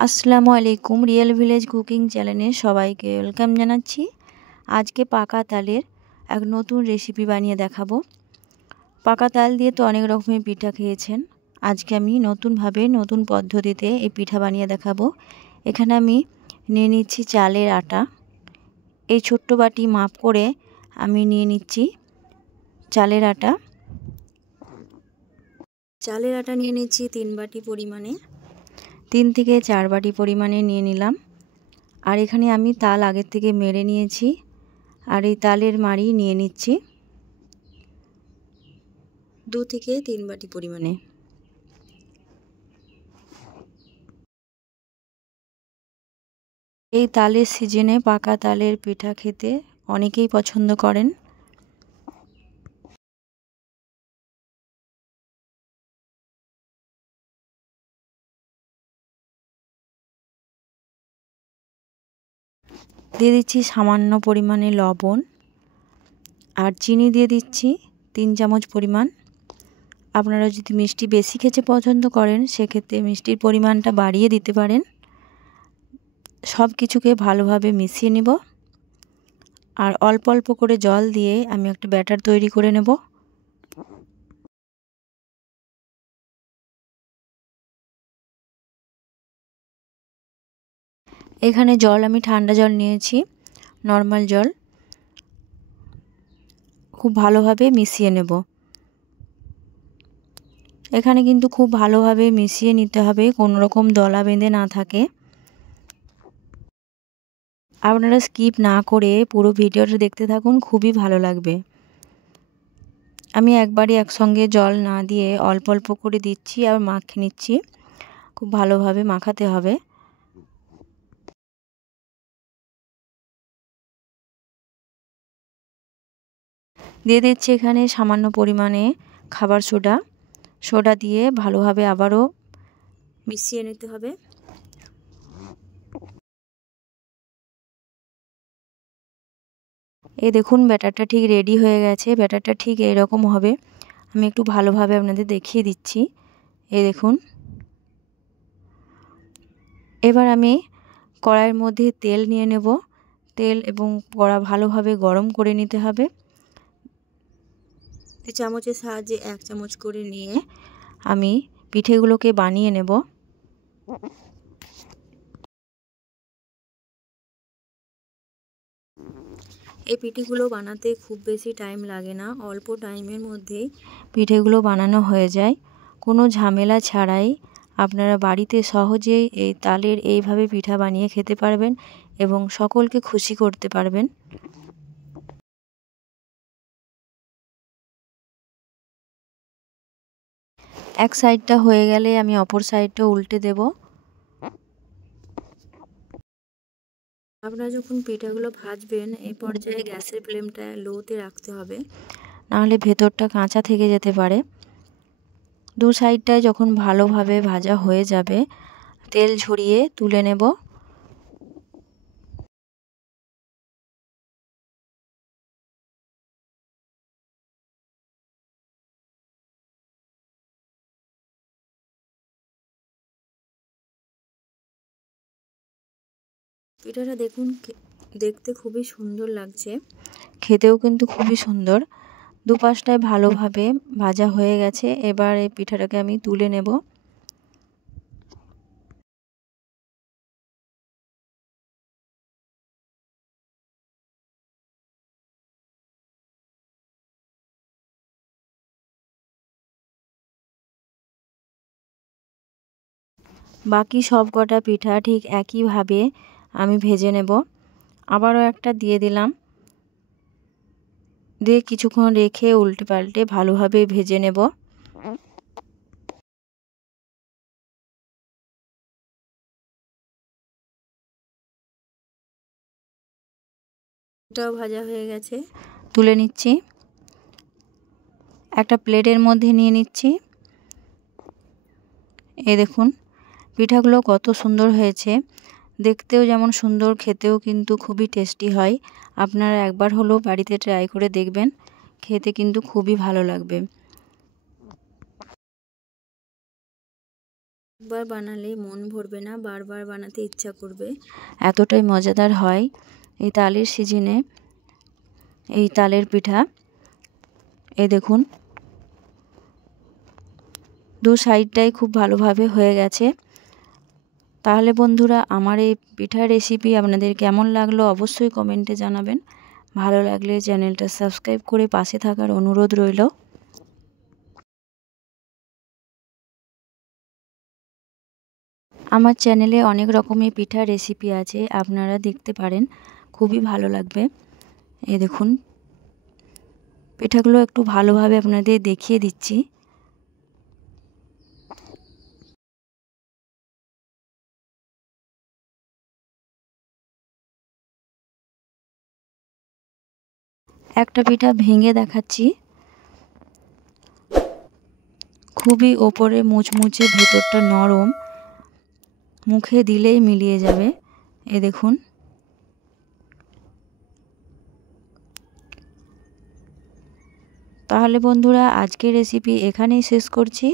আসসালামু আলাইকুম, real village cooking চ্যানেলে সবাইকে ওয়েলকাম জানাচ্ছি। আজকে পাকা তালের এক নতুন রেসিপি বানিয়ে দেখাবো। পাকা তাল দিয়ে তো অনেক রকমের পিঠা খেয়েছেন, আজকে আমি নতুনভাবে নতুন পদ্ধতিতে এই পিঠা বানিয়ে দেখাবো। এখানে আমি নিয়ে নিচ্ছি চালের আটা। এই ছোট্ট বাটি মাপ করে আমি নিয়ে নিচ্ছি চালের আটা। চালের আটা নিয়ে নিচ্ছি 3 বাটি পরিমাণে, 3 থেকে 4 বাটি পরিমাণে নিয়ে নিলাম। আর এখানে আমি তাল আগের থেকে মেরে নিয়েছি, আর এই তালের মাড়ি নিয়ে নিচ্ছি 2 থেকে 3 বাটি পরিমাণে। এই তালের সিজনে পাকা তালের পিঠা খেতে অনেকেই পছন্দ করেন। দিয়ে দিচ্ছি সামান্য পরিমাণে লবণ, আর চিনি দিয়ে দিচ্ছি 3 চামচ পরিমাণ। আপনারা যদি মিষ্টি বেশি খেতে পছন্দ করেন সেক্ষেত্রে মিষ্টির পরিমাণটা বাড়িয়ে দিতে পারেন। সব কিছুকে ভালোভাবে মিশিয়ে নেব, আর অল্প অল্প করে জল দিয়ে আমি একটা ব্যাটার তৈরি করে নেব। এখানে জল আমি ঠান্ডা জল নিয়েছি, নর্মাল জল। খুব ভালোভাবে মিশিয়ে নেব। এখানে কিন্তু খুব ভালোভাবে মিশিয়ে নিতে হবে, কোনো রকম দলা বেঁধে না থাকে। আপনারা স্কিপ না করে পুরো ভিডিওটা দেখতে থাকুন, খুবই ভালো লাগবে। আমি একবারই একসঙ্গে জল না দিয়ে অল্প অল্প করে দিচ্ছি আর মাখিয়ে নিচ্ছি। খুব ভালোভাবে মাখাতে হবে। দিয়ে দিচ্ছি এখানে সামান্য পরিমাণে খাবার সোডা। সোডা দিয়ে ভালোভাবে আবারও মিশিয়ে নিতে হবে। এই দেখুন ব্যাটারটা ঠিক রেডি হয়ে গেছে। ব্যাটারটা ঠিক এরকম হবে। আমি একটু ভালোভাবে আপনাদের দেখিয়ে দিচ্ছি। এই দেখুন। এবার আমি কড়াইয়ের মধ্যে তেল নিয়ে নেব। তেল এবং কড়া ভালোভাবে গরম করে নিতে হবে। চামচের সাহায্যে 1 চামচ করে নিয়ে আমি পিঠেগুলোকে বানিয়ে নেব। এই পিঠেগুলো বানাতে খুব বেশি টাইম লাগে না, অল্প টাইমের মধ্যেই পিঠেগুলো বানানো হয়ে যায়। কোনো ঝামেলা ছাড়াই আপনারা বাড়িতে সহজেই এই তালের এইভাবে পিঠা বানিয়ে খেতে পারবেন এবং সকলকে খুশি করতে পারবেন। এক সাইডটা হয়ে গেলে আমি অপর সাইডটা উল্টে দেব। আপনারা যখন পিঠাগুলো ভাজবেন এই পর্যায়ে গ্যাসের ফ্লেমটা লোতে রাখতে হবে, নাহলে ভেতরটা কাঁচা থেকে যেতে পারে। দু সাইডটায় যখন ভালোভাবে ভাজা হয়ে যাবে তেল ঝরিয়ে তুলে নেব। পিঠাটা দেখুন, দেখতে খুবই সুন্দর লাগছে, খেতেও কিন্তু খুবই সুন্দর। দুপাশটায় ভালোভাবে ভাজা হয়ে গেছে। এবার এই পিঠাটাকে আমি তুলে নেব। বাকি সব কটা পিঠা ঠিক একইভাবে আমি ভেজে নেব। আবারও একটা দিয়ে দিলাম, দিয়ে কিছুক্ষণ রেখে উল্টে পাল্টে ভালোভাবে ভেজে নেব। এটাও ভাজা হয়ে গেছে, তুলে নিচ্ছি। একটা প্লেটের মধ্যে নিয়ে নিচ্ছি। এই দেখুন পিঠাগুলো কত সুন্দর হয়েছে, দেখতেও যেমন সুন্দর, খেতেও কিন্তু খুবই টেস্টি হয়। আপনারা একবার হলেও বাড়িতে ট্রাই করে দেখবেন, খেতে কিন্তু খুবই ভালো লাগবে। একবার বানালে মন ভরবে না, বারবার বানাতে ইচ্ছা করবে, এতটাই মজাদার হয় এই তালের সিজনে এই তালের পিঠা। এই দেখুন দু সাইডটাই খুব ভালোভাবে হয়ে গেছে। তাহলে বন্ধুরা আমার এই পিঠার রেসিপি আপনাদের কেমন লাগলো অবশ্যই কমেন্টে জানাবেন। ভালো লাগলে চ্যানেলটা সাবস্ক্রাইব করে পাশে থাকার অনুরোধ রইল। আমার চ্যানেলে অনেক রকমের পিঠার রেসিপি আছে, আপনারা দেখতে পারেন, খুবই ভালো লাগবে। এই দেখুন পিঠাগুলো একটু ভালোভাবে আপনাদের দেখিয়ে দিচ্ছি। একটা পিঠা ভেঙে দেখাচ্ছি, খুবই ওপরে মুচমুচে, ভেতরটা নরম, মুখে দিলেই মিলিয়ে যাবে। এ দেখুন তাহলে বন্ধুরা আজকের রেসিপি এখানেই শেষ করছি।